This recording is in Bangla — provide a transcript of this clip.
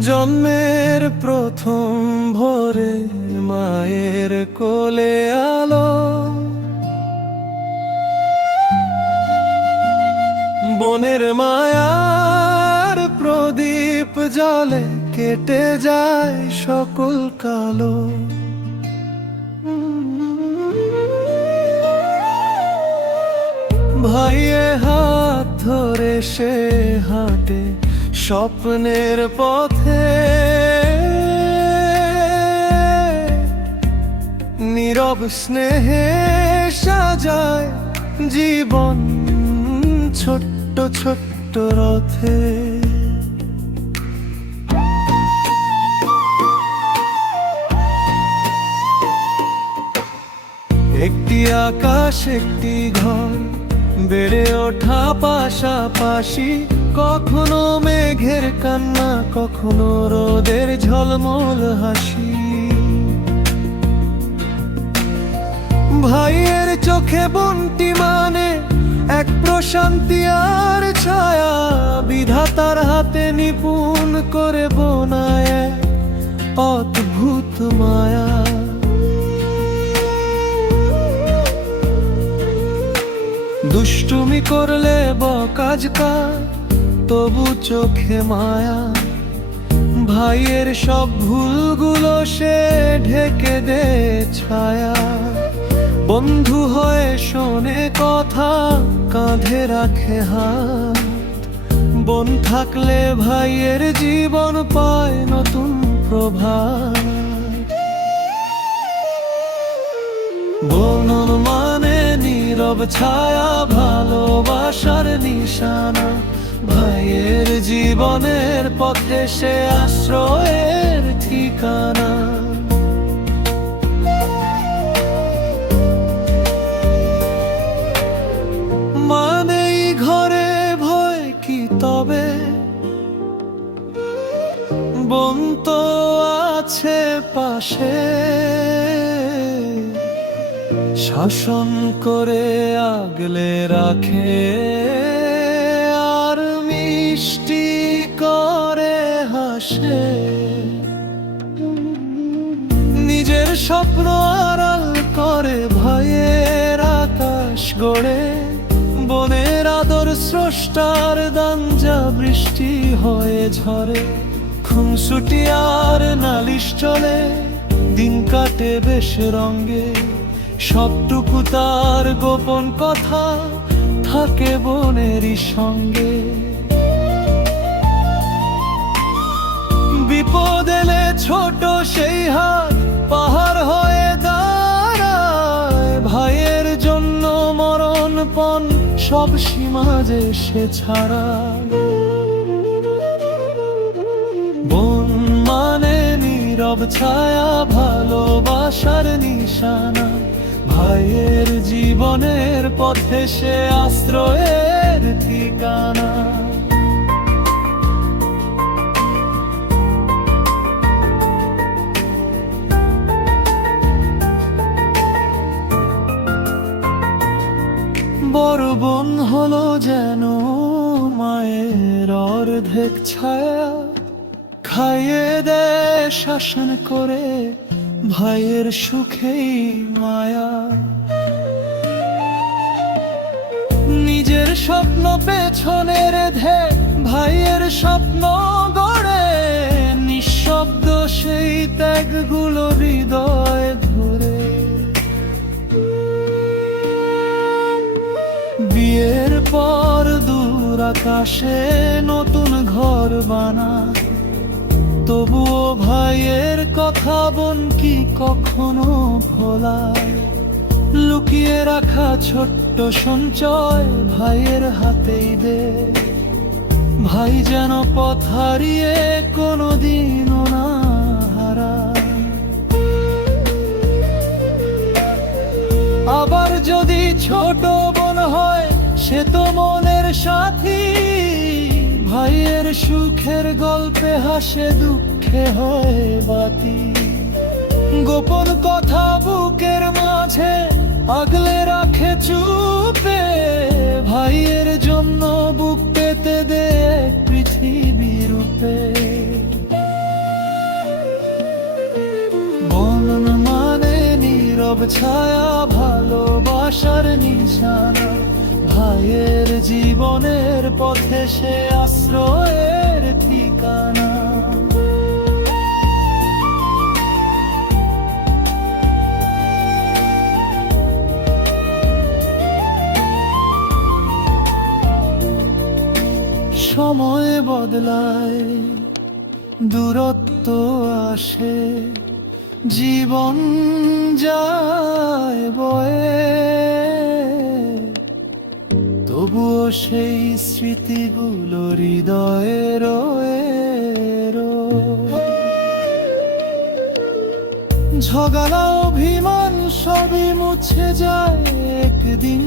জন্মের প্রথম ভোরে মায়ের কোলে আলো, বনের মায়ার প্রদীপ জলে কেটে যায় সকল কালো। ভাইয়ে হাত ধরে সে হাঁটে স্বপ্নের পথে, নীরব স্নেহে সাজায় জীবন ছোট্ট ছোট্ট রথে। একটি আকাশ একটি ঘর বেড়ে ওঠা পাশাপাশি, কখনো মেঘের কান্না কখনো রোদের ঝলমল হাসি। ভাইয়ের চোখে বন্টি মানে এক প্রশান্তি আর ছায়া, বিধাতার হাতে নিপুণ করে বোনায় অদ্ভুত মায়া। দুষ্টুমি করলে বকাঝকা তবু চোখে মায়া, ভাইয়ের সব ভুলগুলো সে ঢেকে দে ছায়া। বন্ধু হয়ে শোনে কথা কাঁধে রাখে হাত, বোন থাকলে ভাইয়ের জীবন পায় নতুন প্রভাত। বোন মানে নীরব ছায়া ভালোবাসার নিশানা, ভাইয়ের জীবনের পথে সে আশ্রয়ের ঠিকানা। মানেই ঘরে ভয় কি তবে, বোন তো আছে পাশে, শাসন করে আগলে রাখে আর মিষ্টি করে হাসে। নিজের স্বপ্ন আড়াল করে ভাইয়ের আকাশ গড়ে, বনের আদর স্রষ্টার দান যা বৃষ্টি হয়ে ঝরে। খুনসুটি আর নালিশ চলে দিন কাটে বেশ রঙে, সবটুকু তার গোপন কথা থাকে বোনেরই সঙ্গে। বিপদ এলে ছোট সেই হাত পাহাড় হয়ে দাঁড়ায়, ভাইয়ের জন্য মরণপণ সব সীমা যে সে ছাড়ায়। বোন মানে নীরব ছায়া ভালোবাসার নিশানা, ভাইয়ের জীবনের পথে সে আশ্রয়ের ঠিকানা। বড় বোন হলো যেন মায়ের অর্ধেক ছায়া, খাইয়ে দেয় শাসন করে ভাইয়ের সুখেই মায়া। নিজের স্বপ্ন পেছনে রেধে ভাইয়ের স্বপ্ন গড়ে, নিঃশব্দ সেই ত্যাগগুলো হৃদয় ধরে। বিয়ের পর দূর আকাশে নতুন ঘর বানায়, তবুও ভাইয়ের কথা বোন কি কখনো ভোলায়। লুকিয়ে রাখা ছোট্ট সঞ্চয় ভাইয়ের হাতেই দে, ভাই যেন পথ হারিয়ে কোনোদিনও না হারায়। আবার যদি ছোট বোন হয় সে তো মনের সাথী, ভাইয়ের সুখের গল্পে হাসে দুঃখে হয় বাতি। গোপন কথা বুকের মাঝে আগলে রাখে চুপে, ভাইয়ের জন্য বুক পেতে দে পৃথিবী রূপে। ছায়া ভালোবাসার নিশানা, ভাইয়ের জীবনের পথে সে আশ্রয়ের ঠিকানা। সময় বদলায়, দূরত্ব আসে, জীবন যায় বয়ে, তবুও সেই স্মৃতিগুলো হৃদয়ে রয়ে রয়ে। ঝগড়া অভিমান সবই মুছে যায় একদিন,